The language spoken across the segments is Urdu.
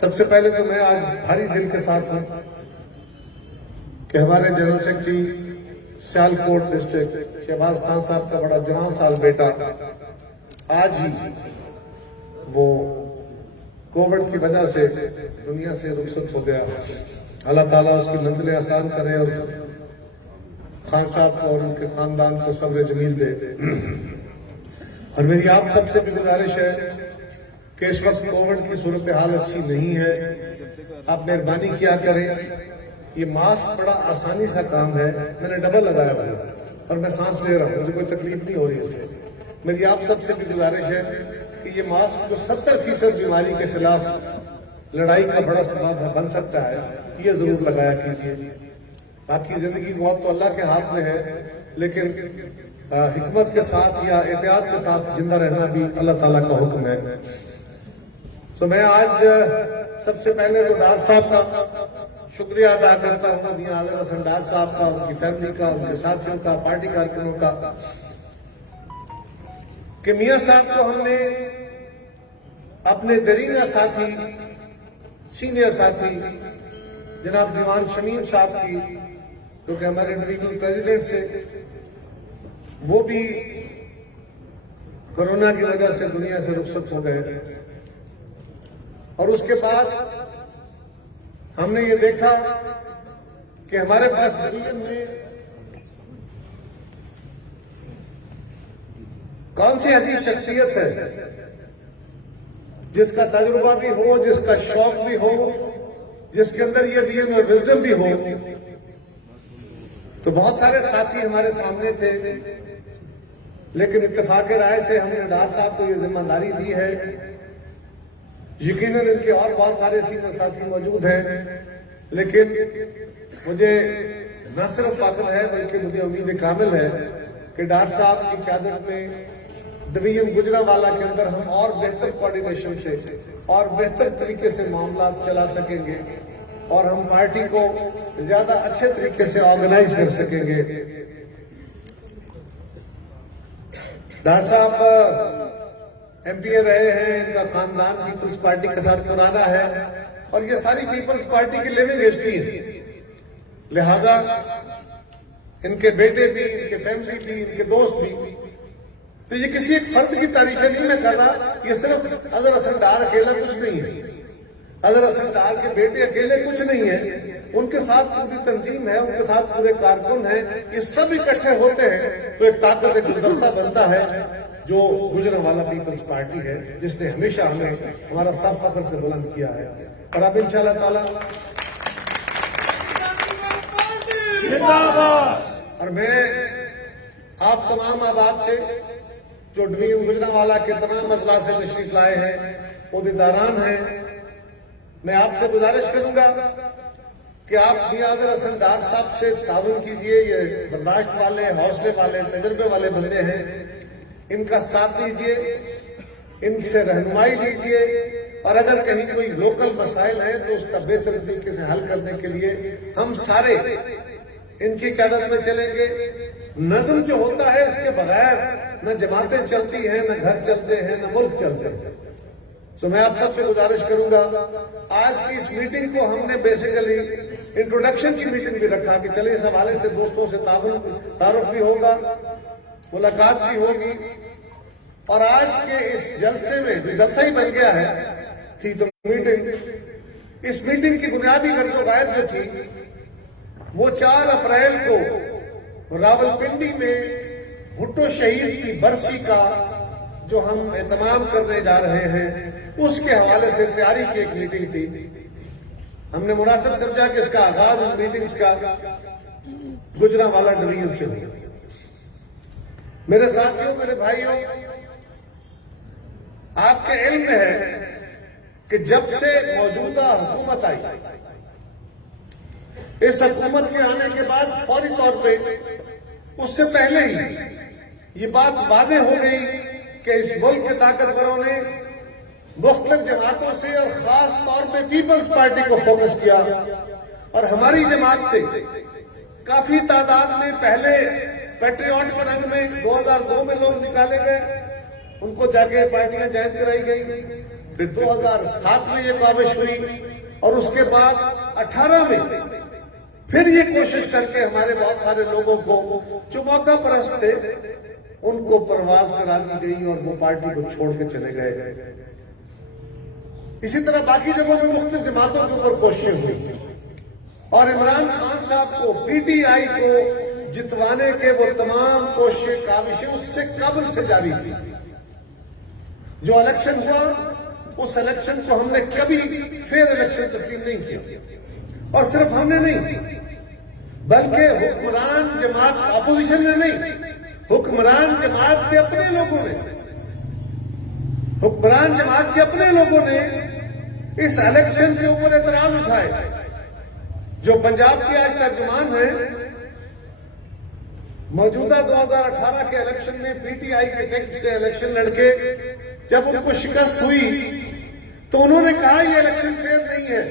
سب سے پہلے تو میں آج بھاری دل کے ساتھ ہوں کہ ہمارے general secretary Sialkot district Shahbaz Khan sahab کا بڑا جوان سال بیٹا آج ہی وہ کووڈ کی وجہ سے دنیا سے رخصت ہو گیا۔ اللہ تعالیٰ اس کی منزلیں آسان کرے اور خان صاحب کو اور ان کے خاندان کو صبر جمیل دے۔ اور میری آپ سب سے بھی گزارش ہے کہ اس وقت کووڈ کی صورتحال اچھی نہیں ہے، آپ مہربانی کیا کریں۔ یہ ماسک بڑا آسانی سا کام ہے، میں نے ڈبل لگایا ہوا ہے اور میں سانس لے رہا ہوں، مجھے کوئی تکلیف نہیں ہو رہی اس سے۔ میری آپ سب سے بھی گزارش ہے کہ یہ ماسک جو 70% بیماری کے خلاف لڑائی کا بڑا سبب بن سکتا ہے، یہ ضرور لگایا کیجیے۔ باقی زندگی موت تو اللہ کے ہاتھ میں ہے، لیکن حکمت کے ساتھ یا احتیاط کے ساتھ زندہ رہنا بھی اللہ تعالیٰ کا حکم ہے۔ تو میں آج سب سے پہلے تو ڈار صاحب کا شکریہ ادا کرتا ہوں، میاں عادل حسن ڈار صاحب کا، ان کی فیملی کا، ان کے ساتھیوں کا، پارٹی کارکنوں کا، کہ میاں صاحب کو ہم نے اپنے درینہ ساتھی، سینئر ساتھی جناب دیوان شمیم صاحب کی، جو کہ ہمارے ڈویژنل پریزیڈنٹ سے، وہ بھی کورونا کی وجہ سے دنیا سے رخصت ہو گئے۔ اور اس کے بعد ہم نے یہ دیکھا کہ ہمارے پاس ڈویژن میں کون سی ایسی شخصیت ہے جس کا تجربہ بھی ہو، جس کا شوق بھی ہو، جس کے اندر یہ ویژن اور وزڈم بھی ہو۔ تو بہت سارے ساتھی ہمارے سامنے تھے، لیکن اتفاق رائے سے ہم نے ڈار صاحب کو یہ ذمہ داری دی ہے۔ یقیناً ان کے اور بہت سارے سینئر ساتھی موجود ہیں، لیکن مجھے نہ صرف فخر ہے بلکہ مجھے امید کامل ہے کہ ڈار صاحب کی قیادت میں ڈویژن گجرانوالہ کے اندر ہم اور بہتر کوارڈینیشن سے اور بہتر طریقے سے معاملات چلا سکیں گے اور ہم پارٹی کو زیادہ اچھے طریقے سے آرگنائز کر سکیں گے۔ ڈار صاحب ایم پی اے رہے ہیں، ان کا خاندان پیپلز پارٹی کے ساتھ پرانا ہے اور یہ ساری پیپلز پارٹی کی لیونگ ہسٹری ہے، لہٰذا ان کے بیٹے بھی، ان کے فیملی بھی، ان کے دوست بھی۔ تو یہ کسی ایک فرد کی تعریفیں نہیں میں کر رہا، یہ صرف اظہر حسن ڈار اکیلا کچھ نہیں ہے، اظہر حسن ڈار کے بیٹے اکیلے کچھ نہیں ہیں، ان کے ساتھ پوری تنظیم ہے، ان کے ساتھ پورے کارکن ہیں، یہ سب اکٹھے ہوتے ہیں تو ایک طاقت، ایک گلدستہ بنتا ہے جو گجرانوالہ پیپلز پارٹی ہے، جس نے ہمیشہ ہمیں ہمارا سر فخر سے بلند کیا ہے۔ اور اب انشاءاللہ تعالیٰ اور میں آپ تمام احباب سے جو ڈویژن گجرانوالہ کے تمام اضلاع سے تشریف لائے ہیں، عہدیداران ہیں، میں آپ سے گزارش کروں گا کہ آپ میاں عادل حسن ڈار صاحب سے تعاون کیجئے۔ یہ برداشت والے، حوصلے والے، تجربے والے بندے ہیں، ان کا ساتھ دیجئے، ان سے رہنمائی لیجئے، اور اگر کہیں کوئی لوکل مسائل ہیں تو اس کا بہتر طریقے سے حل کرنے کے لیے ہم سارے ان کی قیادت میں چلیں گے۔ نظم جو ہوتا ہے، اس کے بغیر نہ جماعتیں چلتی ہیں، نہ گھر چلتے ہیں، نہ ملک چلتے ہیں۔ تو میں آپ سب سے گزارش کروں گا، آج کی اس میٹنگ کو ہم نے بیسیکلی انٹروڈکشن کی میٹنگ بھی رکھا کہ چلے اس حوالے سے دوستوں سے تعارف بھی ہوگا، ملاقات بھی ہوگی، اور آج کے اس جلسے میں جو جلسہ ہی بن گیا ہے تھی تو میٹنگ، اس میٹنگ کی بنیادی غرض و غائب جو تھی وہ 4 اپریل کو راولپنڈی میں بھٹو شہید کی برسی کا جو ہم اہتمام کرنے جا رہے ہیں اس کے حوالے سے تیاری کی ایک میٹنگ تھی۔ ہم نے مناسب سمجھا کہ اس کا آغاز ان میٹنگز کا گجرانوالہ ڈویژن سے ہو۔ میرے ساتھیوں، میرے بھائیوں، آپ کے علم میں ہے کہ جب سے موجودہ حکومت آئی، اس حکومت کے آنے کے بعد فوری طور پہ، اس سے پہلے ہی یہ بات واضح ہو گئی کہ اس ملک کے طاقتوروں نے مختلف جماعتوں سے اور خاص طور پہ پیپلز پارٹی کو فوکس کیا، اور ہماری جماعت سے کافی تعداد میں پہلے پیٹریوٹ کے رنگ میں 2002 میں لوگ نکالے گئے، ان کو جا کے پارٹیاں جوائن کرائی گئی، پھر 2007 میں یہ کاوش ہوئی اور اس کے بعد 18 میں پھر یہ کوشش کر کے ہمارے بہت سارے لوگوں کو جو موقع پرست تھے ان کو پرواز کرا دی گئی اور وہ پارٹی کو چھوڑ کے چلے گئے. اسی طرح باقی جگہوں میں مختلف جماعتوں کے اوپر کوششیں ہوئی اور عمران خان صاحب کو پی ٹی آئی کو جتوانے کے وہ تمام کوششیں کاوشیں اس سے قبل سے جاری تھی. جو الیکشن ہوا اس الیکشن کو ہم نے کبھی فیئر الیکشن تسلیم نہیں کیا اور صرف ہم نے نہیں بلکہ حکمران جماعت اپوزیشن نے نہیں حکمران جماعت کے اپنے لوگوں نے اس الیکشن کے اوپر اعتراض اٹھائے. جو پنجاب کے آج ترجمان ہیں موجودہ 2018 کے الیکشن میں پی ٹی آئی کے ٹکٹ سے الیکشن لڑکے جب ان کو شکست ہوئی تو انہوں نے کہا یہ الیکشن فیئر نہیں ہے.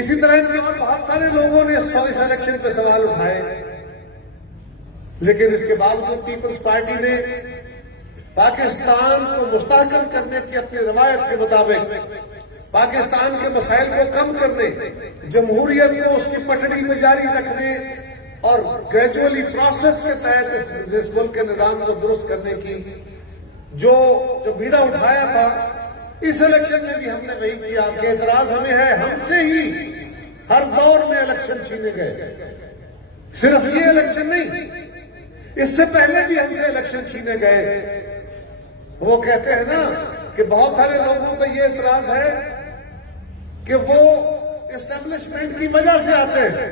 اسی طرح ان کے اور بہت سارے لوگوں نے اس الیکشن پہ سوال اٹھائے لیکن اس کے باوجود پیپلز پارٹی نے پاکستان کو مستحکم کرنے کی اپنی روایت کے مطابق پاکستان کے مسائل کو کم کرنے جمہوریت کو اس کی پٹڑی پہ جاری رکھنے اور گریجولی پروسیس کے تحت اس ملک کے نظام کو درست کرنے کی جو بیڑا اٹھایا تھا اس الیکشن میں بھی ہم نے وہی کیا کہ اعتراض ہمیں ہے. ہم سے ہی ہر دور میں الیکشن چھینے گئے. صرف یہ الیکشن نہیں اس سے پہلے بھی ہم سے الیکشن چھینے گئے. وہ کہتے ہیں نا کہ بہت سارے لوگوں پہ یہ اعتراض ہے کہ وہ اسٹیبلشمنٹ کی وجہ سے آتے ہیں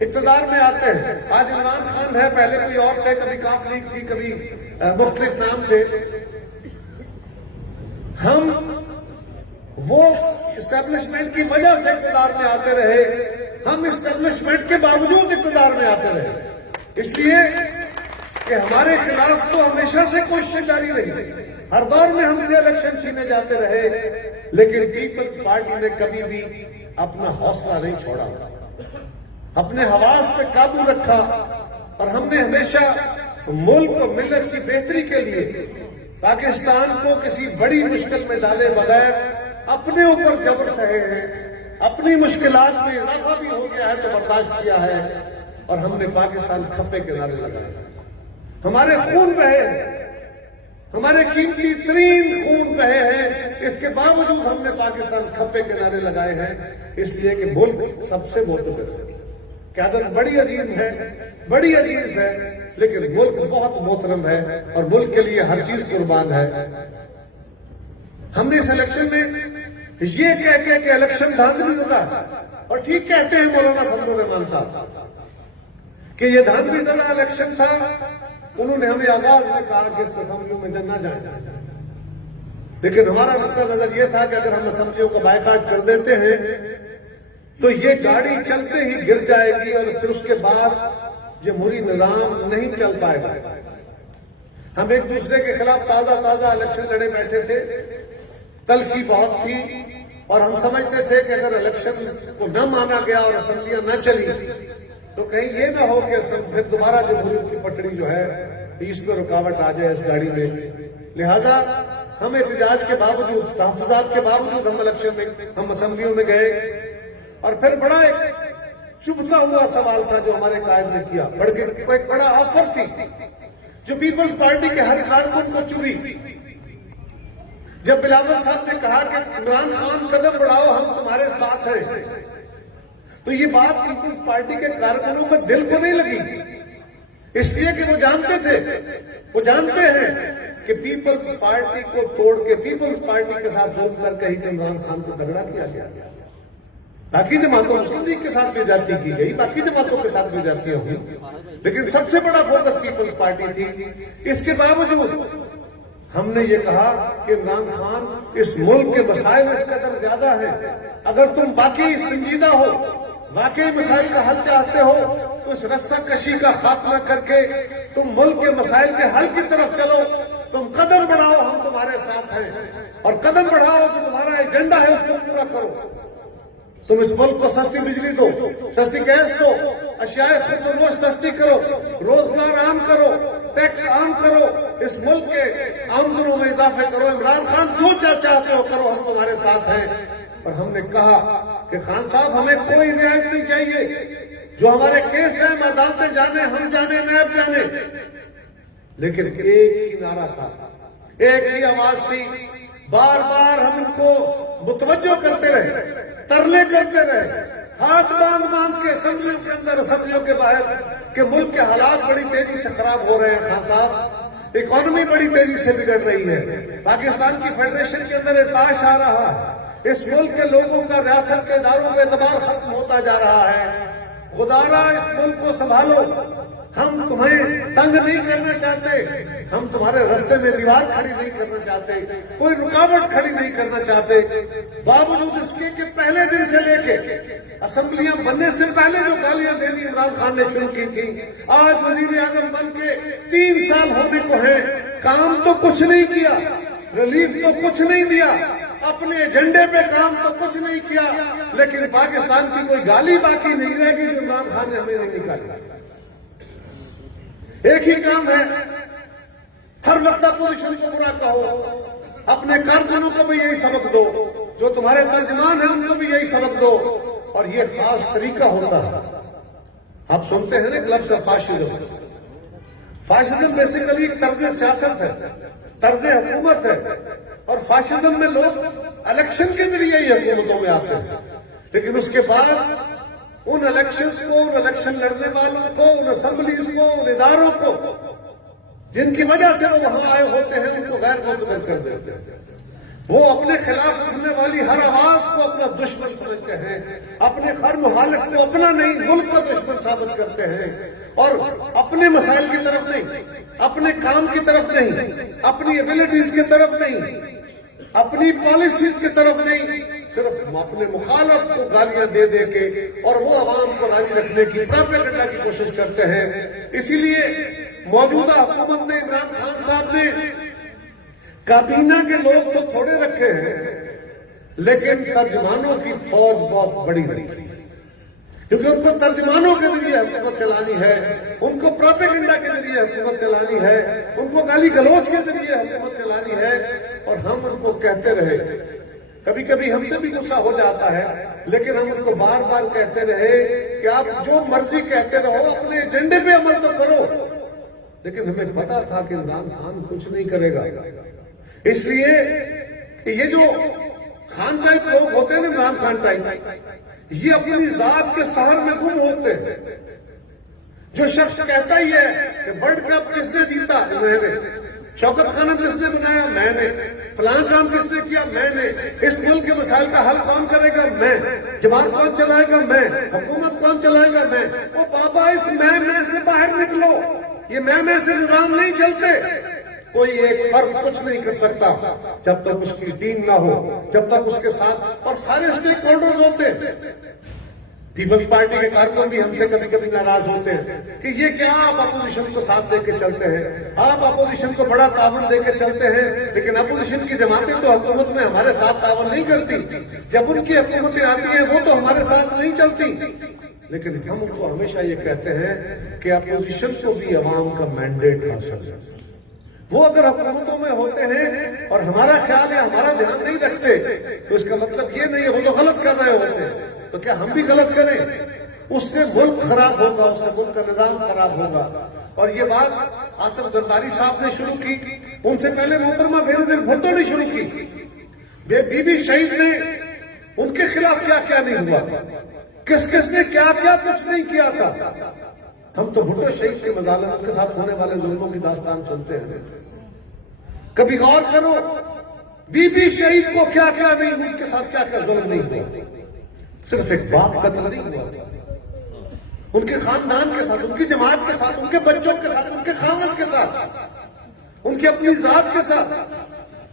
اقتدار میں آتے ہیں. آج عمران خان ہے پہلے کوئی اور تھے کبھی کاف لیگ تھی کبھی مختلف نام تھے. ہم وہ اسٹیبلشمنٹ کی وجہ سے اقتدار میں آتے رہے. ہم اسٹیبلشمنٹ کے باوجود اقتدار میں آتے رہے اس لیے کہ ہمارے خلاف تو ہمیشہ سے کوششیں جاری رہی. ہر دور میں ہم سے الیکشن چھینے جاتے رہے لیکن پیپلز پارٹی نے کبھی بھی اپنا حوصلہ نہیں چھوڑا اپنے حواس پہ قابو رکھا اور ہم نے ہمیشہ ملک و ملت کی بہتری کے لیے پاکستان کو کسی بڑی مشکل میں ڈالے بغیر اپنے اوپر جبر سہے ہیں. اپنی مشکلات میں اضافہ بھی ہو گیا ہے تو برداشت کیا ہے اور ہم نے پاکستان کھپے کنارے لگائے. ہمارے خون بہے ہیں ہمارے قیمتی ترین خون بہے ہیں اس کے باوجود ہم نے پاکستان کھپے کنارے لگائے ہیں اس لیے کہ ملک سب سے معتبر ہے. قیادت بڑی عظیم ہے بڑی عزیز ہے لیکن ملک بہت محترم ہے اور ملک کے لیے ہر چیز قربان ہے. ہم نے اس الیکشن میں یہ کہہ کے کہ الیکشن دھاندلی زدہ اور ٹھیک کہتے ہیں مولانا فضل الرحمان صاحب کہ یہ دھاندلی زدہ الیکشن تھا. انہوں نے ہمیں آغاز میں کہا کہ اس اسمبلیوں میں نہ جائیں لیکن ہمارا نقطہ نظر یہ تھا کہ اگر ہم اسمبلیوں کو بائیکاٹ کر دیتے ہیں تو یہ گاڑی چلتے ہی گر جائے گی اور پھر اس کے بعد جمہوری نظام نہیں چل پائے گا. ہم ایک دوسرے کے خلاف تازہ الیکشن لڑے بیٹھے تھے. تلخی بہت تھی اور ہم سمجھتے تھے کہ اگر الیکشن کو نہ مانا گیا اور اسمبلیاں نہ چلی تو کہیں یہ نہ ہو کہ پھر دوبارہ جمہوریت کی پٹڑی جو ہے اس میں رکاوٹ آ جائے اس گاڑی میں. لہذا ہم احتجاج کے باوجود تحفظات کے باوجود ہم اسمبلیوں میں گئے اور پھر بڑا ایک چبھتا ہوا سوال تھا جو ہمارے قائد نے کیا. ایک بڑا آفر تھی جو پیپلز پارٹی کے ہر کارکن کو چبھی. جب بلاول صاحب نے کہا کہ عمران خان قدم بڑھاؤ ہم تمہارے ساتھ ہیں تو یہ بات پیپلز پارٹی کے کارکنوں میں دل کو نہیں لگی اس لیے کہ وہ جانتے ہیں کہ پیپلز پارٹی کو توڑ کے پیپلز پارٹی کے ساتھ ظلم کر کے ہی عمران خان کو تگڑا کیا گیا. باقی جماعتوں مسلم لیگ کے ساتھ بھی زیادتی کی گئی باقی جماعتوں کے ساتھ بھی زیادتیاں ہوئی لیکن سب سے بڑا فوکس پیپلز پارٹی تھی. اس کے باوجود ہم نے یہ کہا کہ عمران خان اس ملک کے مسائل اس قدر زیادہ ہیں اگر تم باقی سنجیدہ ہو واقعی مسائل کا حل چاہتے ہو تو اس رسہ کشی کا خاتمہ کر کے تم ملک کے مسائل کے حل کی طرف چلو. تم قدم بڑھاؤ ہم تمہارے ساتھ ہیں اور قدم بڑھاؤ جو تمہارا ایجنڈا ہے اس کو پورا کرو. تم اس ملک کو سستی بجلی دو سستی گیس دو اشیاء خود و نوش سستی کرو روزگار عام کرو ٹیکس عام کرو, اس ملک کے آمدنوں میں اضافے کرو, عمران خان جو چاہتے ہو کرو, ہم تمہارے ساتھ ہیں. اور ہم نے کہا کہ خان صاحب ہمیں کوئی رعایت نہیں چاہیے, جو ہمارے کیس ہیں عدالتیں جانے, ہم جانے, نیب جانے, لیکن ایک ہی نعرہ تھا, ایک ہی آواز تھی, بار بار ہم ان کو متوجہ کرتے رہے, ترلے کرتے رہے, ہاتھ باندھ کے اسمبلیوں کے اندر, اسمبلیوں کے باہر, کہ ملک کے حالات بڑی تیزی سے خراب ہو رہے ہیں خان صاحب, اکانومی بڑی تیزی سے بگڑ رہی ہے, پاکستان کی فیڈریشن کے اندر ارتعاش آ رہا ہے, اس ملک کے لوگوں کا ریاست کے اداروں میں اعتبار ختم ہوتا جا رہا ہے, خدارا اس ملک کو سنبھالو, ہم تمہیں تنگ نہیں کرنا چاہتے, ہم تمہارے رستے میں دیوار کھڑی نہیں کرنا چاہتے, کوئی رکاوٹ کھڑی نہیں کرنا چاہتے, باوجود اس کے کہ پہلے دن سے لے کے اسمبلیاں بننے سے پہلے جو گالیاں دینی عمران خان نے شروع کی تھی, آج وزیر اعظم بن کے 3 سال ہونے کو ہیں, کام تو کچھ نہیں کیا, ریلیف تو کچھ نہیں دیا, اپنے ایجنڈے پہ کام تو کچھ نہیں کیا, لیکن پاکستان کی کوئی گالی باقی نہیں رہے گی جو عمران خان نے ہمیں نہیں نکالا. ایک ہی کام ہے, ہر وقت اپوزیشن کو برا کہو, اپنے کارکنوں کو بھی یہی سبق دو, جو تمہارے ترجمان ہیں ان کو بھی یہی سبق دو, اور یہ خاص طریقہ ہوتا ہے. آپ سنتے ہیں نا ایک لفظ فاشزم, فاشزم بیسیکلی ایک طرز سیاست ہے, طرز حکومت ہے, اور فاشزم میں لوگ الیکشن کے ذریعے ہی حکومتوں میں آتے ہیں, لیکن اس کے بعد ان الیکشنز کو, ان الیکشن لڑنے والوں کو, ان اسمبلیز کو, ان اداروں کو جن کی وجہ سے وہ وہاں آئے ہوتے ہیں, ان کو غیر معتبر کر دیتے ہیں. وہ اپنے خلاف اٹھنے والی ہر آواز کو اپنا دشمن سمجھتے ہیں, اپنے ہر مخالف کو اپنا نہیں ملک کا دشمن ثابت کرتے ہیں, اور اپنے مسائل کی طرف نہیں, اپنے کام کی طرف نہیں, اپنی ایبلٹیز کی طرف نہیں, اپنی پالیسیز کی طرف نہیں, صرف اپنے مخالف کو گالیاں دے دے کے اور وہ عوام کو راضی رکھنے کی پروپیگنڈا کی کوشش کرتے ہیں. اسی لیے موجودہ حکومت نے, عمران خان صاحب نے کابینہ کے لوگ تو تھوڑے رکھے ہیں, لیکن ترجمانوں کی فوج بہت بڑی رکھی ہے, کیونکہ ان کو ترجمانوں کے ذریعے حکومت چلانی ہے, ان کو پروپیگنڈا کے ذریعے حکومت چلانی ہے, ان کو گالی گلوچ کے ذریعے حکومت چلانی ہے. اور ہم ان کو کہتے رہے, کبھی کبھی ہم سے بھی غصہ ہو جاتا ہے, لیکن ہم ان کو بار بار کہتے رہے کہ آپ جو مرضی کہتے رہو, اپنے ایجنڈے پہ عمل تو کرو, لیکن ہمیں پتا تھا کہ عمران خان کچھ نہیں کرے گا. اس لیے کہ یہ جو خان ٹائپ لوگ ہوتے ہیں نا, عمران خان ٹائپ, یہ اپنی ذات کے سحر میں گم ہوتے ہیں. جو شخص کہتا ہی ہے کہ ورلڈ کپ کس نے جیتا, میں نے, شوکت خانم کس نے بنایا, میں نے, فلاں کام کس نے کیا, میں نے, اس ملک کے مسائل کا حل کون کرے گا, میں, جماعت کون چلائے گا, میں, حکومت کون چلائے گا, میں. وہ بابا اس میں سے باہر نکلو, یہ میں سے نظام نہیں چلتے. کوئی ایک فرد کچھ نہیں کر سکتا جب تک اس کی ٹیم نہ ہو, جب تک اس کے ساتھ, اور سارے اسٹیک ہولڈرز ہوتے ہیں. پیپلز پارٹی کے کارکن بھی ہم سے کبھی کبھی ناراض ہوتے ہیں کہ یہ کیا آپ اپوزیشن کو ساتھ دے کے چلتے ہیں, آپ اپوزیشن کو بڑا تعاون دے کے چلتے ہیں, لیکن اپوزیشن کی جماعتیں تو حکومت میں ہمارے ساتھ تعاون نہیں کرتی, جب ان کی حکومتیں آتی ہیں وہ تو ہمارے ساتھ نہیں چلتی. لیکن ہم ان کو ہمیشہ یہ کہتے ہیں کہ اپوزیشن کو بھی عوام کا مینڈیٹ حاصل ہے. وہ اگر حکومتوں میں ہوتے ہیں اور ہمارا خیال ہے, ہمارا دھیان نہیں رکھتے, تو اس کا مطلب یہ نہیں ہے وہ تو غلط کر رہے ہوتے ہیں. تو کیا ہم بھی غلط کریں؟ اس سے ملک خراب ہوگا, اس سے ملک کا نظام خراب ہوگا. اور یہ بات آصف زرداری صاحب نے شروع کی, ان سے پہلے محترمہ بینظیر بھٹو نے شروع کی. بی بی شہید نے, ان کے خلاف کیا کیا نہیں ہوا تھا, کس کس نے کیا کیا کچھ نہیں کیا تھا. ہم تو بھٹو شہید کے مظالم کے ساتھ ہونے والے ظلموں کی داستان سنتے ہیں. کبھی غور کرو, بی بی شہید کو کیا کیا نہیں, ان کے ساتھ کیا کیا ظلم نہیں ہوا. صرف ایک باپ قتل نہیں ہوا تھا, ان کے خاندان کے ساتھ, ان کی جماعت کے ساتھ, ان کے بچوں کے ساتھ, ان کے خاندان کے ساتھ, ان کی اپنی ذات کے ساتھ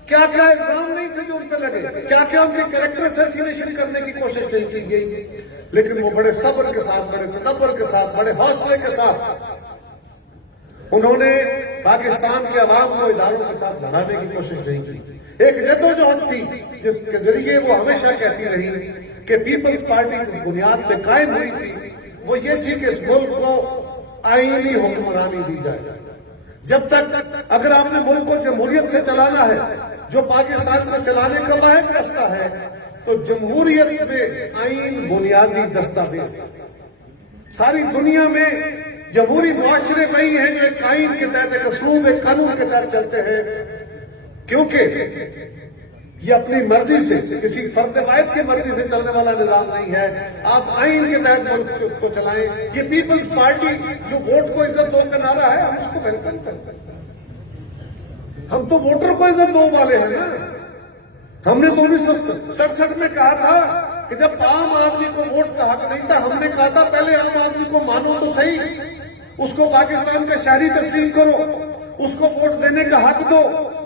کیا کیا الزام نہیں تھے جو ان پہ لگے, کیا کیا ان کے کریکٹر اسیسینیشن کرنے کی کوشش نہیں کی گئی. لیکن وہ بڑے صبر کے ساتھ, بڑے تدبر کے ساتھ, بڑے حوصلے کے ساتھ انہوں نے پاکستان کے عوام کو اداروں کے ساتھ لڑانے کی کوشش نہیں کی. ایک جدوجہد تھی جس کے ذریعے وہ ہمیشہ کہتی رہی کہ پیپلز پارٹی جس بنیاد پہ قائم ہوئی تھی وہ یہ تھی کہ اس ملک کو آئینی حکمرانی دی جائے. جب تک اگر آپ نے ملک کو جمہوریت سے چلانا ہے جو پاکستان میں چلانے کا واحد راستہ ہے تو جمہوریت میں آئین بنیادی دستاویز. ساری دنیا میں جمہوری معاشرے وہی ہیں جو ایک آئین کے تحت ایک اسلوب ایک قانون کے تحت چلتے ہیں کیونکہ یہ اپنی مرضی سے کسی فرد واحد کی مرضی سے چلنے والا نظام نہیں ہے. آپ آئین کے تحت ملک کو چلائیں. یہ پیپلز پارٹی جو ووٹ کو عزت دو کا نعرہ ہے ہم اس کو ویلکم کرتے ہیں. ہم تو ووٹر کو عزت دو والے ہیں نا. ہم نے تو 1967 میں کہا تھا کہ جب عام آدمی کو ووٹ کا حق نہیں تھا ہم نے کہا تھا پہلے عام آدمی کو مانو تو صحیح, اس کو پاکستان کا شہری تسلیم کرو, اس کو ووٹ دینے کا حق دو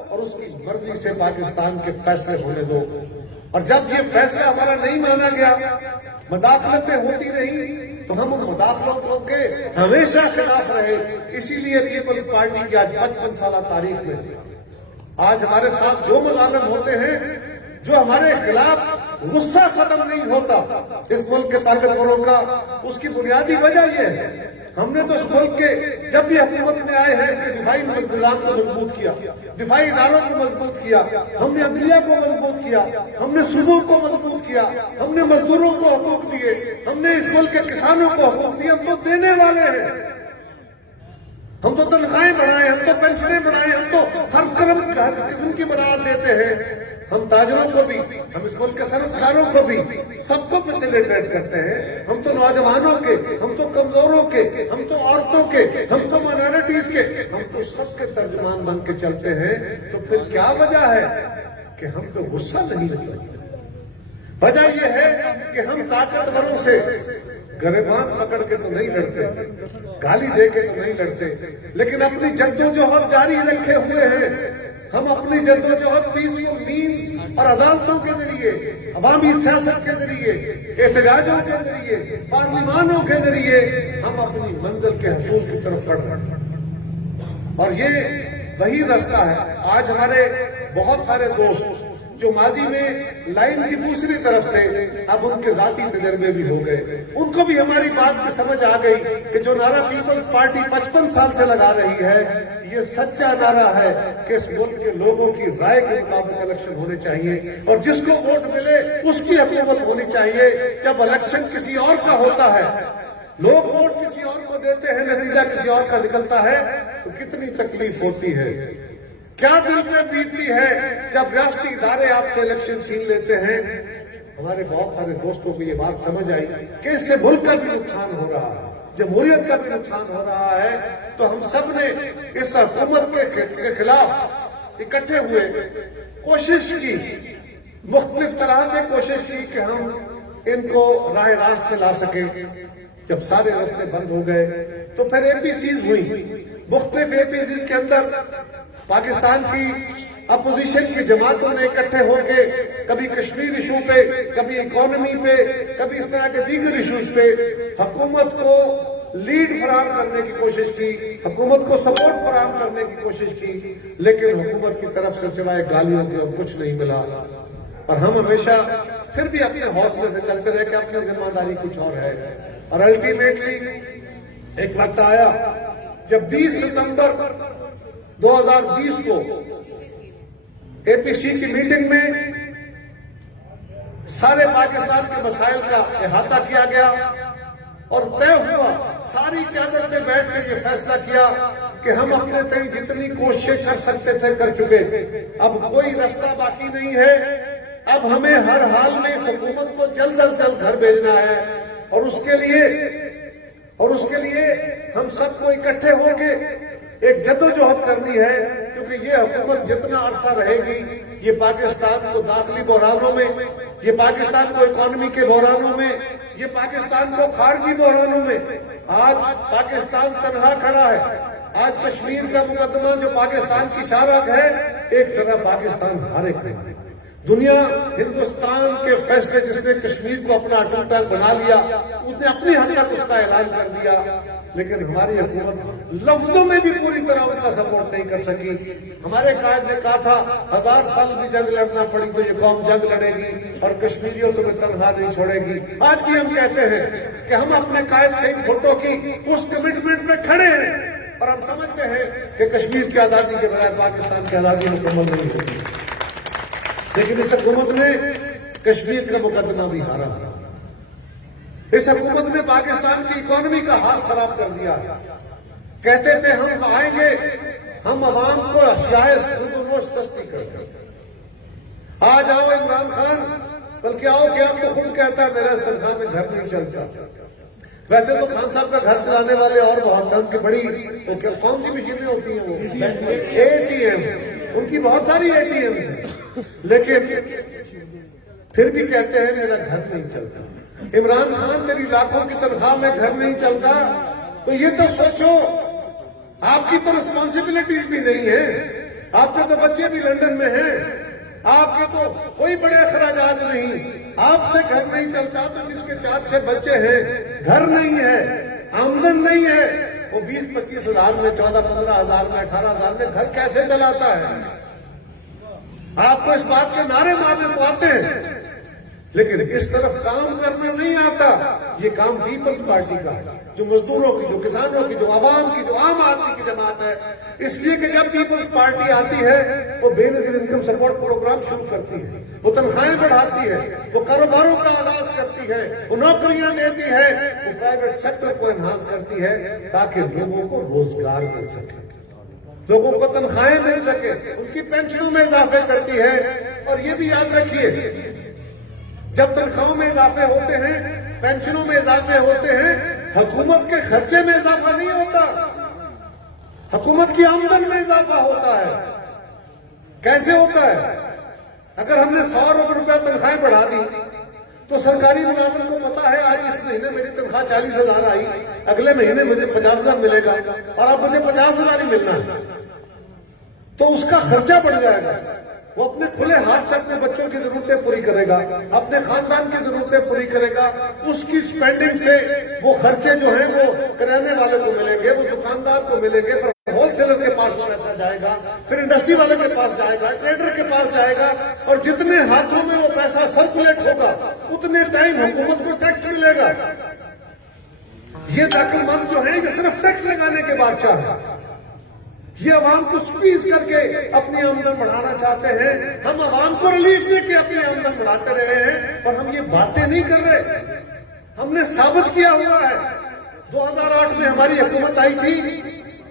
اور اس کی مرضی سے پاکستان کے فیصلے ہونے دو. اور جب یہ فیصلہ ہمارا نہیں مانا گیا, مداخلتیں ہوتی رہی تو ہم ان مداخلتوں کے ہمیشہ خلاف رہے. اسی لیے پیپلز پارٹی کی آج 55 سالہ تاریخ میں آج ہمارے ساتھ جو مظالم ہوتے ہیں جو ہمارے خلاف غصہ ختم نہیں ہوتا اس ملک کے طاقتوروں کا, اس کی بنیادی وجہ یہ ہے ہم نے تو اس ملک کے جب بھی حکومت میں آئے ہیں اس کے دفاعی نظام کو مضبوط کیا, دفاعی اداروں کو مضبوط کیا, ہم نے عدلیہ کو مضبوط کیا, ہم نے صوبوں کو مضبوط کیا, ہم نے مزدوروں کو حقوق دیے, ہم نے اس ملک کے کسانوں کو حقوق دیے. ہم تو دینے والے ہیں, ہم تو تنخواہیں بڑھائیں, ہم تو پینشنیں بڑھائیں, ہم تو ہر قسم کی برآمد دیتے ہیں. ہم تاجروں کو بھی, ہم اس ملک کے صنعتکاروں کو بھی سب کو فیسیلیٹیٹ کرتے ہیں. ہم تو نوجوانوں کے, ہم تو کمزوروں کے, ہم تو عورتوں کے, ہم تو مائنورٹیز کے, ہم تو سب کے ترجمان بن کے چلتے ہیں. تو پھر کیا وجہ ہے کہ ہم پہ غصہ نہیں ہوتا؟ وجہ یہ ہے کہ ہم طاقتوروں سے گریبان پکڑ کے تو نہیں لڑتے, گالی دے کے تو نہیں لڑتے, لیکن اپنی جدوجہد جاری رکھے ہوئے ہیں. ہم اپنی جدوجہد پیسفل مینز اور عدالتوں کے ذریعے, عوامی سیاست کے ذریعے, احتجاجوں کے ذریعے, پارلیمانوں کے ذریعے ہم اپنی منزل کے حصول کی طرف بڑھ رہے ہیں. اور یہ وہی راستہ ہے. آج ہمارے بہت سارے دوست جو ماضی میں لائن کی دوسری طرف تھے اب ان کے ذاتی تجربے بھی ہو گئے. ان کو بھی ہماری بات کی سمجھ آ گئی کہ جو نعرہ پیپلز پارٹی 55 سال سے لگا رہی ہے یہ سچا نعرہ ہے کہ اس ملک کے لوگوں کی رائے کے مطابق الیکشن ہونے چاہیے اور جس کو ووٹ ملے اس کی حکومت ہونی چاہیے. جب الیکشن کسی اور کا ہوتا ہے, لوگ ووٹ کسی اور کو دیتے ہیں, نتیجہ کسی اور کا نکلتا ہے تو کتنی تکلیف ہوتی ہے, کیا دل پہ بیتتی ہے جب ریاستی ادارے آپ سے الیکشن چھین لیتے ہیں. ہمارے بہت سارے دوستوں کو یہ بات سمجھ آئی کہ اس سے ملک کا بھی نقصان ہو رہا ہے, جمہوریت کا بھی نقصان ہو رہا ہے. تو ہم سب نے اس حکومت کے خلاف اکٹھے ہوئے کوشش کی, مختلف طرح سے کوشش کی کہ ہم ان کو راہ راست پہ لا سکیں. جب سارے راستے بند ہو گئے تو پھر اے پی سیز ہوئی. مختلف اے پی سیز کے اندر پاکستان کی اپوزیشن کی جماعتوں نے اکٹھے ہو کے کبھی کشمیر ایشو پہ, کبھی اکانومی پہ, کبھی اس طرح کے دیگر ایشوز پہ حکومت کو لیڈ فراہم کرنے کی کوشش کی, حکومت کو سپورٹ فراہم کرنے کی کوشش کی, لیکن حکومت کی طرف سے سوائے گالیوں کے کچھ نہیں ملا. اور ہم ہمیشہ پھر بھی اپنے حوصلے سے چلتے رہے کہ اپنی ذمہ داری کچھ اور ہے. اور الٹیمیٹلی ایک وقت آیا جب 20 ستمبر 2020 کو اے پی سی کی میٹنگ میں سارے پاکستان کے مسائل کا احاطہ کیا گیا اور طے ہوا, ساری قیادت نے بیٹھ کے یہ فیصلہ کیا کہ ہم اپنے تئیں جتنی کوششیں کر سکتے تھے کر چکے, اب کوئی راستہ باقی نہیں ہے. اب ہمیں ہر حال میں اس حکومت کو جلد از جلد گھر بھیجنا ہے اور اس کے لیے ہم سب کو اکٹھے ہو کے ایک جدوجہد کرنی ہے, کیونکہ یہ حکومت جتنا عرصہ رہے گی یہ پاکستان کو داخلی بحرانوں میں, یہ پاکستان کو اکانومی کے بحرانوں میں, یہ پاکستان کو خارجی بحرانوں میں. آج پاکستان تنہا کھڑا ہے. آج کشمیر کا مقدمہ جو پاکستان کی شارک ہے, ایک طرح پاکستان ہارے کھڑا ہے. دنیا ہندوستان کے فیصلے جس نے کشمیر کو اپنا اٹوٹا بنا لیا اس نے اپنی حد تک اس کا اعلان کر دیا, لیکن ہماری حکومت لفظوں میں بھی پوری طرح ان کا سپورٹ نہیں کر سکی. ہمارے قائد نے کہا تھا 1000 سال بھی جنگ لڑنا پڑی تو یہ قوم جنگ لڑے گی اور کشمیریوں کو بھی تنہا نہیں چھوڑے گی. آج بھی ہم کہتے ہیں کہ ہم اپنے قائد شہید بھٹو کی اس کمٹمنٹ میں کھڑے ہیں اور ہم سمجھتے ہیں کہ کشمیر کی آزادی کے بغیر پاکستان کی آزادی مکمل نہیں ہوتی، لیکن اس حکومت نے کشمیر کا مقدمہ بھی ہارا، اس حکومت نے پاکستان کی اکانومی کا حال خراب کر دیا۔ کہتے تھے ہم آئیں گے، ہم عوام کو اشیاء سود و نوش سستی کر دیں۔ آج آؤ عمران خان، بلکہ آؤ کہ اب تو خود کہتا ہے میرا اس تنخواہ میں گھر نہیں چلتا۔ ویسے تو خان صاحب کا گھر چلانے والے اور بہت ہیں، ان کی بڑی کون سی مشینیں ہوتی ہیں وہ ATM، ان کی بہت ساری ATM ہیں، لیکن پھر بھی کہتے ہیں میرا گھر نہیں چلتا۔ عمران خان تیری لاکھوں کی تنخواہ میں گھر نہیں چلتا تو یہ تو سوچو، آپ کی تو رسپانسبلٹیز بھی نہیں ہیں، آپ کے تو بچے بھی لندن میں ہیں، آپ کے تو کوئی بڑے اخراجات نہیں، آپ سے گھر نہیں چلتا تو جس کے 4-6 بچے ہیں، گھر نہیں ہے، آمدن نہیں ہے، وہ 20-25 ہزار میں، 14-15 ہزار میں، 18 ہزار میں گھر کیسے چلاتا ہے؟ آپ کو اس بات کے نعرے مارنے تو آتے ہیں، لیکن اس طرف کام کرنا نہیں آتا۔ یہ کام پیپلز پارٹی کا ہے، جو مزدوروں کی، جو کسانوں کی، جو عوام کی، جو عام آدمی کی جماعت ہے۔ اس لیے کہ جب پیپلز پارٹی آتی ہے وہ بے نظیر انکم سپورٹ پروگرام شروع کرتی ہے، وہ تنخواہیں بڑھاتی ہے، وہ کاروباروں کا آغاز کرتی ہے، وہ نوکریاں دیتی ہے، وہ پرائیویٹ سیکٹر کو انہانس کرتی ہے تاکہ لوگوں کو روزگار مل سکے، لوگوں کو تنخواہیں مل سکے، ان کی پینشنوں میں اضافے کرتی ہے۔ اور یہ بھی یاد رکھیے، جب تنخواہوں میں اضافے ہوتے ہیں، پینشنوں میں اضافے ہوتے ہیں، حکومت کے خرچے میں اضافہ نہیں ہوتا، حکومت کی آمدن میں اضافہ ہوتا ہے۔ کیسے ہوتا ہے؟ اگر ہم نے 100 روپے تنخواہیں بڑھا دی تو سرکاری ملازم کو پتا ہے آج اس مہینے میری تنخواہ 40,000 آئی، اگلے مہینے مجھے 50,000 ملے گا، اور اب مجھے 50,000 ہی ملنا ہے، تو اس کا خرچہ بڑھ جائے گا۔ وہ اپنے کھلے ہاتھ سے اپنے بچوں کی ضرورتیں پوری کرے گا، اپنے خاندان کی ضرورتیں پوری کرے گا، اس کی سپینڈنگ سے وہ خرچے جو ہیں وہ کرانے والے کو ملیں گے، وہ دکاندار کو ملیں گے، پھر ہول سیلر کے پاس پیسہ جائے گا، پھر انڈسٹری والے کے پاس جائے گا، ٹریڈر کے پاس جائے گا، اور جتنے ہاتھوں میں وہ پیسہ سرکولیٹ ہوگا اتنے ٹائم حکومت کو ٹیکس ملے گا۔ یہ دخل مند جو ہیں یہ صرف ٹیکس لگانے کے بادشاہ ہیں، یہ عوام کو سکویز کر کے اپنی آمدن بڑھانا چاہتے ہیں۔ ہم عوام کو ریلیف دے کے اپنی آمدن بڑھاتے رہے ہیں، اور ہم یہ باتیں نہیں کر رہے، ہم نے ثابت کیا ہوا ہے۔ 2008 میں ہماری حکومت آئی تھی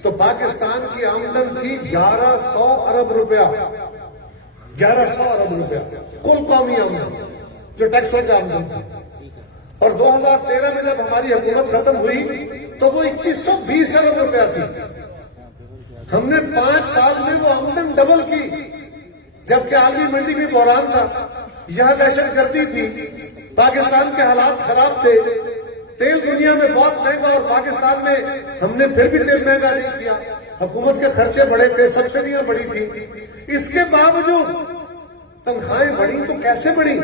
تو پاکستان کی آمدن تھی 1100 ارب روپیہ، 1100 ارب روپیہ کل قومی آمدن جو ٹیکس وجہ آمدن تھی، اور 2013 میں جب ہماری حکومت ختم ہوئی تو وہ 2120 ارب روپیہ تھی۔ ہم نے 5 سال میں وہ آمدن ڈبل کی، جبکہ عالمی منڈی میں بحران تھا، یہاں دہشت گردی تھی، پاکستان کے حالات خراب تھے، تیل دنیا میں بہت مہنگا، اور پاکستان میں ہم نے پھر بھی تیل مہنگا نہیں کیا، حکومت کے خرچے بڑے تھے، سبسڈیاں بڑی تھی، اس کے باوجود تنخواہیں بڑھی تو کیسے بڑھی؟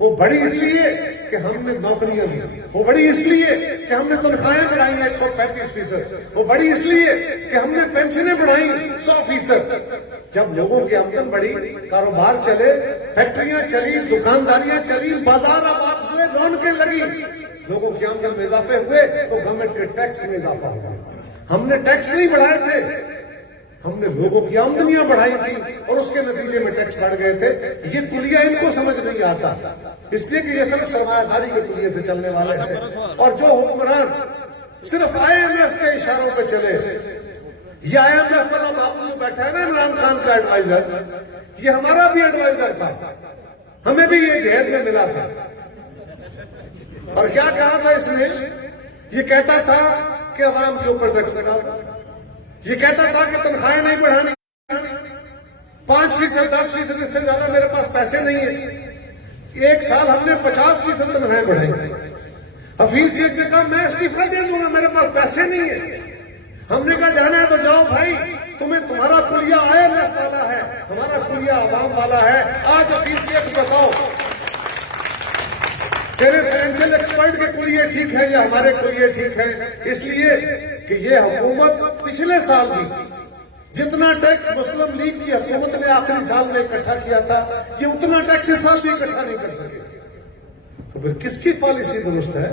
وہ بڑی اس لیے کہ ہم نے نوکریاں دی، وہ بڑی اس لیے کہ ہم نے تنخواہیں بڑھائی 135%، وہ بڑی اس لیے کہ ہم نے پینشنیں بڑھائی 100%۔ جب لوگوں کی آمدن بڑھی، کاروبار چلے، فیکٹریاں چلی، دکانداریاں چلی، بازار آباد ہوئے، رونقیں لگی، لوگوں کی آمدن میں اضافے ہوئے تو گورنمنٹ کے ٹیکس میں اضافہ ہوا۔ ہم نے ٹیکس نہیں بڑھائے تھے، ہم نے لوگوں کی آمدنیاں بڑھائی تھی، اور اس کے نتیجے میں ٹیکس بڑھ گئے تھے۔ یہ کلیہ ان کو سمجھ نہیں آتا، اس لیے کہ یہ صرف سرمایہ داری کے کلیے سے چلنے والے ہیں، اور جو حکمران صرف IMF کے اشاروں پہ چلے، یہ IMF والا بابو جو بیٹھا ہے نا عمران خان کا ایڈوائزر، یہ ہمارا بھی ایڈوائزر تھا، ہمیں بھی یہ جہیز میں ملا تھا، اور کیا کہا تھا اس نے؟ یہ کہتا تھا کہ عوام کے اوپر ٹیکس لگاؤ، یہ کہتا تھا کہ تنخواہیں نہیں بڑھانی، 5%، 10%، اس سے زیادہ میرے پاس پیسے نہیں ہیں۔ ایک سال ہم نے 50% تنخواہیں بڑھائی، حفیظ شیخ سے کہا میں استعفیٰ دے دوں گا، میرے پاس پیسے نہیں ہیں۔ ہم نے کہا جانا ہے تو جاؤ بھائی، تمہارا کلیہ IMF والا ہے، ہمارا کلیہ عوام والا ہے۔ آج حفیظ شیخ بتاؤ تیرے فائنینشل ایکسپرٹ کے کلیے ٹھیک ہے یا ہمارے کلیے ٹھیک ہے؟ اس لیے کہ یہ حکومت پچھلے سال بھی جتنا ٹیکس مسلم لیگ کی حکومت نے آخری سال میں اکٹھا کیا تھا، یہ اتنا ٹیکس اس سال بھی اکٹھا نہیں کر سکے۔ تو پھر کس کی پالیسی درست ہے؟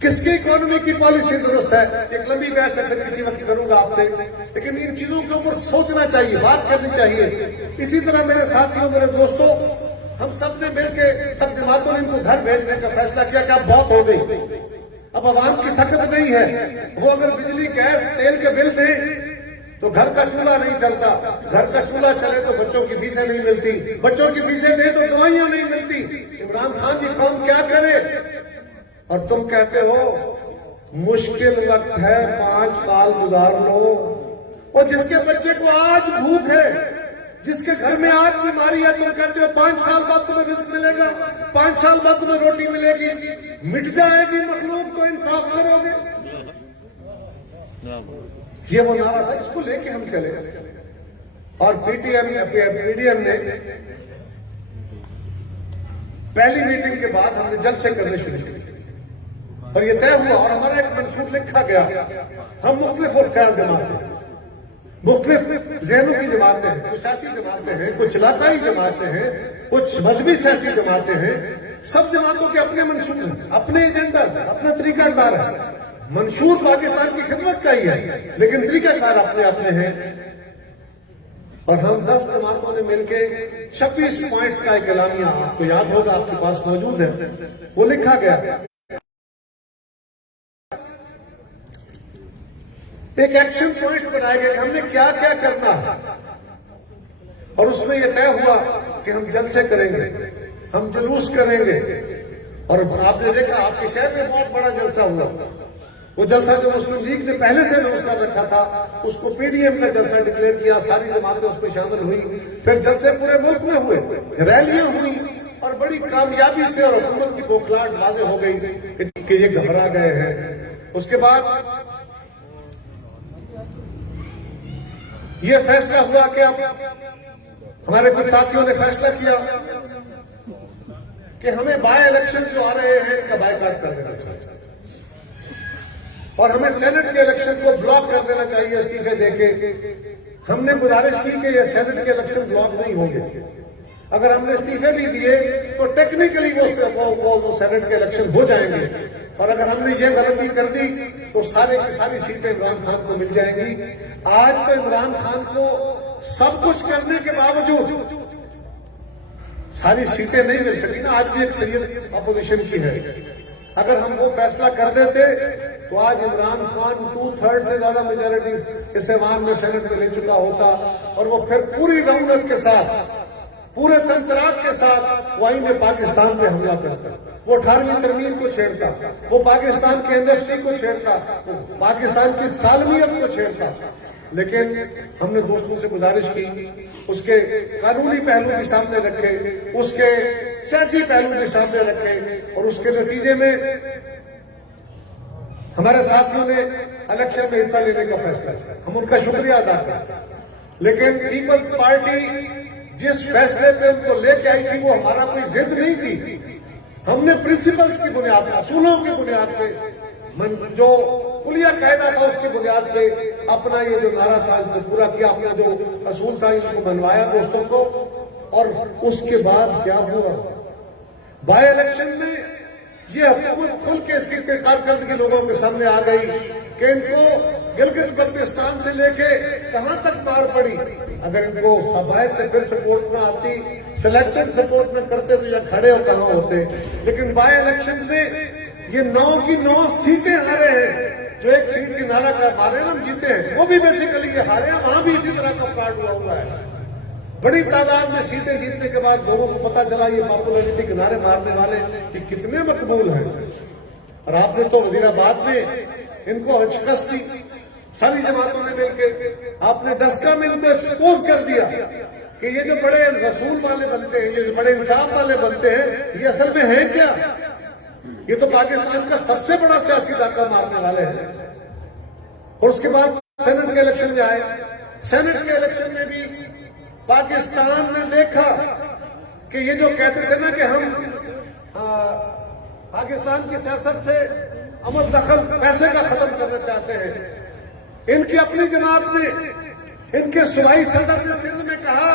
کس کی اکانومی کی پالیسی درست ہے؟ ایک لمبی بحث ہے، پھر کسی وقت کروں گا آپ سے، لیکن ان چیزوں کے اوپر سوچنا چاہیے، بات کرنی چاہیے۔ اسی طرح میرے ساتھیوں، میرے دوستوں، ہم سب نے مل کے، سب جماعتوں نے ان کو گھر بھیجنے کا فیصلہ کیا کہ اب بہت ہو گئی، اب عوام کی سخت نہیں ہے، وہ اگر بجلی، گیس، تیل کے بل دیں تو گھر کا چولہا نہیں چلتا، گھر کا چولہا چلے تو بچوں کی فیسیں نہیں ملتی، بچوں کی فیسیں دیں تو دوائیاں نہیں ملتی۔ عمران خان کی قوم کیا کرے؟ اور تم کہتے ہو مشکل وقت ہے، 5 سال گزار لو۔ اور جس کے بچے کو آج بھوک ہے، جس کے گھر میں آج بیماری ہے، تم کہتے ہو 5 سال بعد تمہیں رزق ملے گا، 5 سال بعد تمہیں روٹی ملے گی۔ مٹ جائے گی مخلوق تو انصاف کرو گے؟ یہ وہ نعرہ تھا، اس کو لے کے ہم چلے۔ اور پی ڈی ایم نے پہلی میٹنگ کے بعد ہم نے جلسے کرنے شروع کیے اور یہ طے ہوا، اور ہمارا ایک منشور لکھا گیا۔ ہم مختلف خیال جماعتیں ہیں، مختلف ذہنوں کی جماعتیں ہیں، کچھ سیاسی جماعتیں ہیں، کچھ علاقائی جماعتیں ہیں، کچھ مذہبی سیاسی جماعتیں ہیں۔ سب جماعتوں کے اپنے منشور ہیں، اپنے ایجنڈا ہیں، اپنا طریقہ کار ہے۔ منشور پاکستان کی خدمت کا ہی ہے، لیکن طریقہ کار اپنے اپنے ہیں۔ اور ہم 10 جماعتوں نے مل کے 26 پوائنٹس کا ایک اعلامیہ، آپ کو یاد ہوگا، آپ کے پاس موجود ہے، وہ لکھا گیا۔ ایک ایکشن پوائنٹس بنائے گئے کہ ہم نے کیا کیا کرنا ہے، اور اس میں یہ طے ہوا کہ ہم جلسے کریں گے، ہم جلوس کریں گے۔ اور آپ نے دیکھا آپ کے شہر میں بہت بڑا جلسہ ہوا، وہ جلسہ جو مسلم لیگ نے پہلے سے اناؤنس کر رکھا تھا، اس کو پی ڈی ایم کا جلسہ ڈکلیئر کیا، ساری جماعتیں اس میں شامل ہوئی۔ پھر جلسے پورے ملک میں ہوئے، ریلیاں ہوئی، اور بڑی کامیابی سے اور حکومت کی بوکھلاہٹ واضح ہو گئی کہ یہ گھبرا گئے ہیں۔ اس کے بعد یہ فیصلہ ہوا کہ اب ہمارے کچھ ساتھیوں نے فیصلہ کیا کہ ہمیں بائی الیکشن جو آ رہے ہیں کا بائیکاٹ کر دینا چاہیے، اور ہمیں سینٹ کے الیکشن کو بلاک کر دینا چاہیے استعفے دے کے۔ ہم نے گزارش کی کہ یہ سینٹ کے الیکشن بلاک نہیں ہوں گے، اگر ہم نے استعفے بھی دیے تو ٹیکنیکلی وہ سینٹ کے الیکشن ہو جائیں گے، اور اگر ہم نے یہ غلطی کر دی تو سارے کی ساری سیٹیں عمران خان کو مل جائیں گی۔ آج تو عمران خان کو سب کچھ کرنے کے باوجود ساری سیٹیں نہیں مل سکی نا، آج بھی اکثریت اپوزیشن کی ہے۔ اگر ہم وہ فیصلہ کر دیتے تو آج عمران خان 2/3 سے زیادہ میجارٹی اس ایوان میں سینٹ میں لے چکا ہوتا، اور وہ پھر پوری رونق کے ساتھ، پورے تنطرات کے ساتھ وہ آئین پاکستان پہ حملہ کرتا، وہ 18ویں ترمیم کو چھیڑتا، وہ پاکستان کے NFC کو چھیڑتا، وہ پاکستان کی سالمیت کو چھیڑتا۔ لیکن ہم نے دوستوں سے گزارش کی، اس کے قانونی پہلو بھی سامنے رکھے، اس کے سیاسی پہلو بھی سامنے رکھے، اور اس کے نتیجے میں ہمارے ساتھیوں نے الیکشن میں حصہ لینے کا فیصلہ کیا، ہم ان کا شکریہ ادا کرتے ہیں۔ لیکن پیپلز پارٹی جس فیصلے پہ ان کو لے کے آئی تھی وہ ہمارا کوئی ضد نہیں تھی، ہم نے پرنسپلز کی بنیاد پہ، اصولوں کی بنیاد پہ، جو کلیہ قاعدہ تھا اس کی بنیاد پہ اپنا یہ جو نعرہ تھا ان کو پورا کیا، اپنا جو اصول تھا ان کو منوایا دوستوں کو۔ اور اس کے بعد کیا ہوا؟ بائی الیکشن میں یہ حکومت کھل کے اس کی کارکردگی لوگوں کے سامنے آ گئی کہ ان کو گلگت بلتستان سے لے کے کہاں تک مار پڑی۔ اگر ان کو باہر سے پھر سپورٹ نہ آتی، سلیکٹڈ سپورٹ نہ کرتے تو یہ کھڑے ہو کہاں ہوتے۔ لیکن بائی الیکشن میں یہ 9 کی 9 سیٹیں ہارے ہیں، جو ایک سیٹ کی نعرہ کا ہارے ہم جیتے ہیں، وہ بھی بیسیکلی یہ ہارے ہیں، وہاں بھی اسی طرح کا فراڈ ہوا ہے۔ بڑی تعداد میں سیٹیں جیتنے کے بعد لوگوں کو پتا چلا یہ پاپولرٹی کے نعرے مارنے والے یہ کتنے مقبول ہیں، اور آپ نے تو وزیر آباد میں ان کو شکست دی، ساری جماعتوں نے مل کے آپ نے ڈسکا میں ان کو ایکسپوز کر دیا کہ یہ جو بڑے رسول والے بنتے ہیں، یہ جو بڑے انصاف والے بنتے ہیں، یہ اصل میں ہیں کیا؟ یہ تو پاکستان کا سب سے بڑا سیاسی ڈاکہ مارنے والے ہیں۔ اور اس کے بعد سینٹ کے الیکشن میں آئے، سینٹ کے الیکشن میں بھی پاکستان نے دیکھا کہ یہ جو کہتے تھے نا کہ ہم پاکستان کی سیاست سے عمل دخل پیسے کا ختم کرنا چاہتے ہیں، ان کی اپنی جماعت نے، ان کے صوبائی صدر نے سندھ میں کہا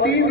3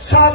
7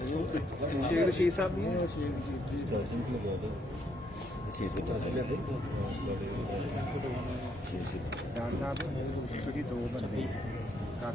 ਸ਼ੇਰ ਰਸ਼ੀਦ ਸਾਹਿਬ ਦੀ ਡਾਕਟਰ ਸਾਹਿਬ ਤੁਸੀਂ ਦੋ ਬੰਦੇ ਕਰ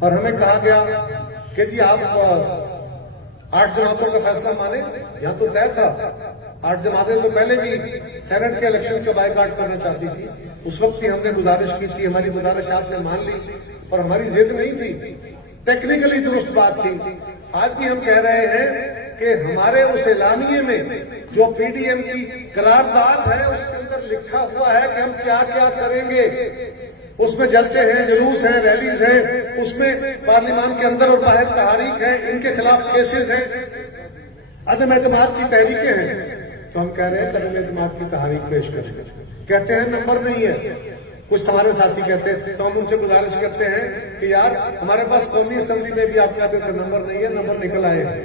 اور ہمیں کہا گیا کہ جی آپ 8 جماعتوں کا فیصلہ مانیں. یہاں تو طے تھا 8 جماعتیں تو پہلے بھی سینٹ کے الیکشن کا بائیکاٹ کرنا چاہتی تھی. اس وقت بھی ہم نے گزارش کی تھی, ہماری گزارش آپ نے مان لی, اور ہماری ضد نہیں تھی, ٹیکنیکلی درست بات تھی. آج بھی ہم کہہ رہے ہیں کہ ہمارے اس اعلامیے میں جو پی ڈی ایم کی قرارداد ہے اس کے اندر لکھا ہوا ہے کہ ہم کیا کیا کریں گے. اس میں جلسے ہیں, جلوس ہیں, ریلیز ہیں, اس میں پارلیمان کے اندر اور باہر تحریک ہے, ان کے خلاف کیسز ہیں, عدم اعتماد کی تحریکیں ہیں. تو ہم کہہ رہے ہیں عدم اعتماد کی تحریک پیش کریں. کہتے ہیں نمبر نہیں ہے. کچھ ہمارے ساتھی کہتے ہیں, تو ہم ان سے گزارش کرتے ہیں کہ یار ہمارے پاس قومی اسمبلی میں بھی آپ کہتے تھے نمبر نہیں ہے, نمبر نکل آئے.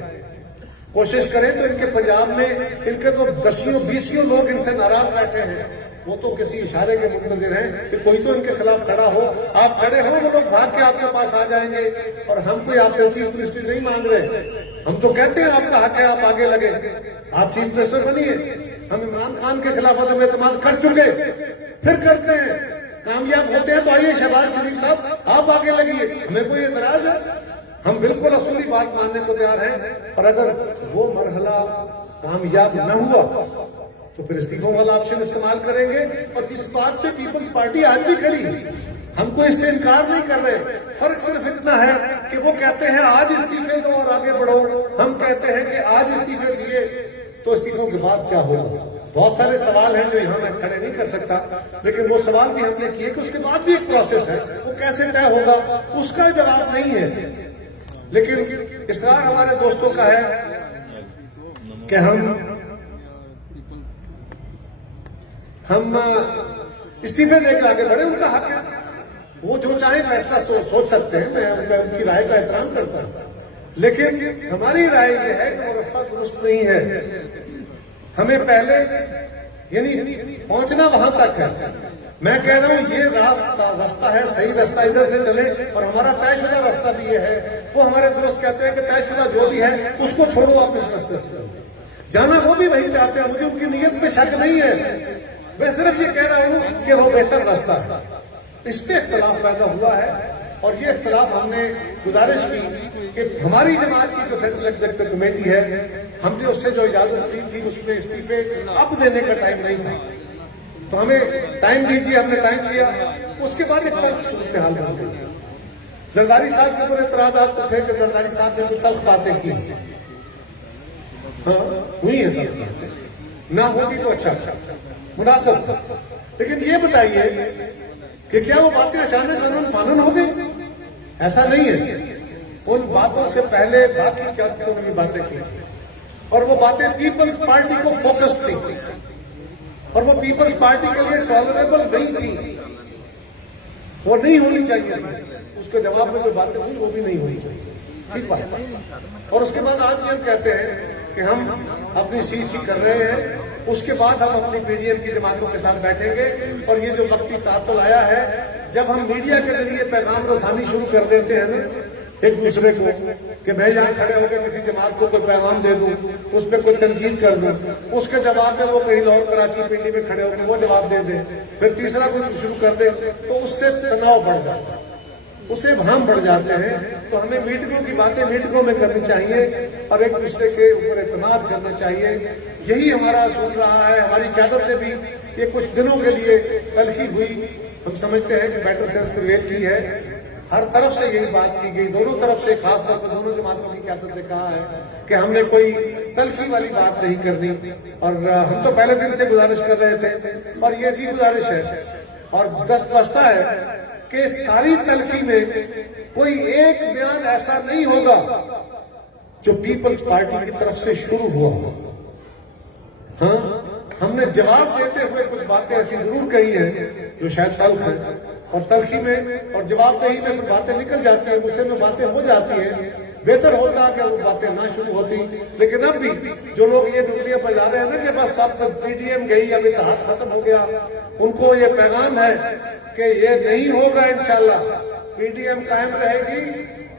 کوشش کریں تو ان کے پنجاب میں ان کے تو 10-20 لوگ ان سے ناراض بیٹھے ہیں. وہ تو کسی اشارے کے منتظر ہیں کہ کوئی تو ان کے خلاف کھڑا ہو. آپ کھڑے ہو, وہ لوگ بھاگ کے آپ کے پاس آ جائیں گے. اور ہم کوئی آپ سے چیف منسٹر نہیں مانگ رہے, ہم تو کہتے ہیں آپ کا حق ہے, آپ آگے لگے, آپ چیف منسٹر بنیے. ہم عمران خان کے خلاف عدم اعتماد کر چکے, پھر کرتے ہیں, کامیاب ہوتے ہیں تو آئیے شہباز شریف صاحب آپ آگے لگیے, ہمیں کوئی اعتراض ہے. ہم بالکل اصولی بات ماننے کو تیار ہیں. اور اگر وہ مرحلہ کامیاب نہ ہوا تو پھر استعفوں والا آپشن استعمال کریں گے. اور اس بات پہ پیپلز پارٹی آج بھی کھڑی ہے, ہم کو اس سے انکار نہیں کر رہے. فرق صرف اتنا ہے کہ وہ کہتے ہیں آج استعفے دو اور آگے بڑھو, ہم کہتے ہیں کہ آج استعفے دیے تو استعفوں کے بعد کیا ہوگا. بہت سارے سوال ہیں جو یہاں میں کھڑے نہیں کر سکتا, لیکن وہ سوال بھی ہم نے کیے کہ اس کے بعد بھی ایک پروسیس ہے, وہ کیسے طے ہوگا اس کا جواب نہیں ہے. لیکن اصرار ہمارے دوستوں کا ہے کہ ہم استعفے دے کے آگے بڑھے. ان کا حق ہے, وہ جو چاہیں فیصلہ سوچ سکتے ہیں, میں ان کی رائے کا احترام کرتا ہوں. لیکن ہماری رائے یہ ہے کہ وہ راستہ درست نہیں ہے. ہمیں پہلے یعنی پہنچنا وہاں تک ہے. میں کہہ رہا ہوں یہ راستہ ہے, صحیح راستہ, ادھر سے چلے. اور ہمارا طے شدہ راستہ بھی یہ ہے. وہ ہمارے دوست کہتے ہیں کہ طے شدہ جو بھی ہے اس کو چھوڑو, آپ اس راستے سے جانا. وہ بھی وہی چاہتے ہیں, مجھے ان کی نیت میں شک نہیں ہے. میں صرف یہ کہہ رہا ہوں کہ وہ بہتر راستہ ہے. اس پہ اختلاف پیدا ہوا ہے, اور یہ اختلاف ہم نے گزارش کی کہ ہماری جماعت کی جو سینٹرل ایگزیکٹو کمیٹی ہے, ہم نے اس سے جو اجازت دی تھی اس میں استعفے اب دینے کا ٹائم نہیں تھا, تو ہمیں ٹائم دیجیے. ہم نے ٹائم دیا, اس کے بعد ایک تلخ صورتحال بن گئی. زرداری صاحب سے پر اعتراضات تو تھے کہ زرداری صاحب نے کوئی تلخ باتیں کی. ہاں ہوئی ہیں تلخ باتیں, نہ ہوتی تو اچھا مناسب. لیکن یہ بتائیے کہ کیا وہ باتیں اچانک قانون فانون ہو گئی؟ ایسا نہیں ہے. ان باتوں سے پہلے باقی قیادتوں نے بھی باتیں کی, اور وہ باتیں پیپلز پارٹی کو فوکس تھی, اور وہ پیپلز پارٹی کے لیے ٹالریبل نہیں تھی, وہ نہیں ہونی چاہیے تھی. اس کے جواب میں جو باتیں ہوئی وہ بھی نہیں ہونی چاہیے. ٹھیک بات. اور اس کے بعد آج بھی ہم کہتے ہیں کہ ہم اپنی سی کر رہے ہیں, اس کے بعد ہم اپنی پی ڈی ایم کی جماعتوں کے ساتھ بیٹھیں گے. اور یہ جو وقتی تعطل آیا ہے, جب ہم میڈیا کے ذریعے پیغام رسانی شروع کر دیتے ہیں نا ایک دوسرے کو کہ میں یہاں کھڑے ہو کے کسی جماعت کو کوئی پیغام دے دوں, اس پہ کوئی تنقید کر دوں, اس کے جواب میں وہ کہیں لاہور, کراچی, پنڈی میں کھڑے ہو کے وہ جواب دے دیں, پھر تیسرا کوئی شروع کر دے, تو اس سے تناؤ بڑھ جاتا ہے, اس سے بھام بڑھ جاتے ہیں. تو ہمیں میٹنگوں کی باتیں میٹنگوں میں کرنی چاہیے, اور ایک دوسرے کے اوپر اعتماد کرنا چاہیے. یہی ہمارا اصول رہا ہے. ہماری قیادت نے بھی یہ کچھ دنوں کے لیے تلخی ہوئی, ہم سمجھتے ہیں کہ بیٹر سینس پریویل کی ہے. ہر طرف سے یہی بات کی گئی, دونوں طرف سے, خاص طور پر دونوں جماعتوں کی قیادت نے کہا ہے کہ ہم نے کوئی تلخی والی بات نہیں کرنی. اور ہم تو پہلے دن سے گزارش کر رہے تھے, اور یہ بھی گزارش ہے اور دست بستہ ہے کہ ساری تلخی میں کوئی ایک بیان ایسا نہیں ہوگا جو پیپلز پارٹی کی طرف سے شروع ہوا ہو. ہاں ہم نے جواب دیتے ہوئے کچھ باتیں ایسی ضرور کہی ہیں جو شاید تلخ ہیں, اور تلخی میں اور جواب دہی میں باتیں نکل جاتی ہیں, غصے میں باتیں ہو جاتی ہیں. بہتر ہوتا کہ وہ باتیں نہ شروع ہوتی. لیکن اب بھی جو لوگ یہ ڈگلیاں بجا رہے ہیں نا کہ بس سب پی ڈی ایم گئی, اب اتحاد ختم ہو گیا, ان کو یہ پیغام ہے کہ یہ نہیں ہوگا. انشاءاللہ پی ڈی ایم قائم رہے گی,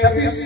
26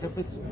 26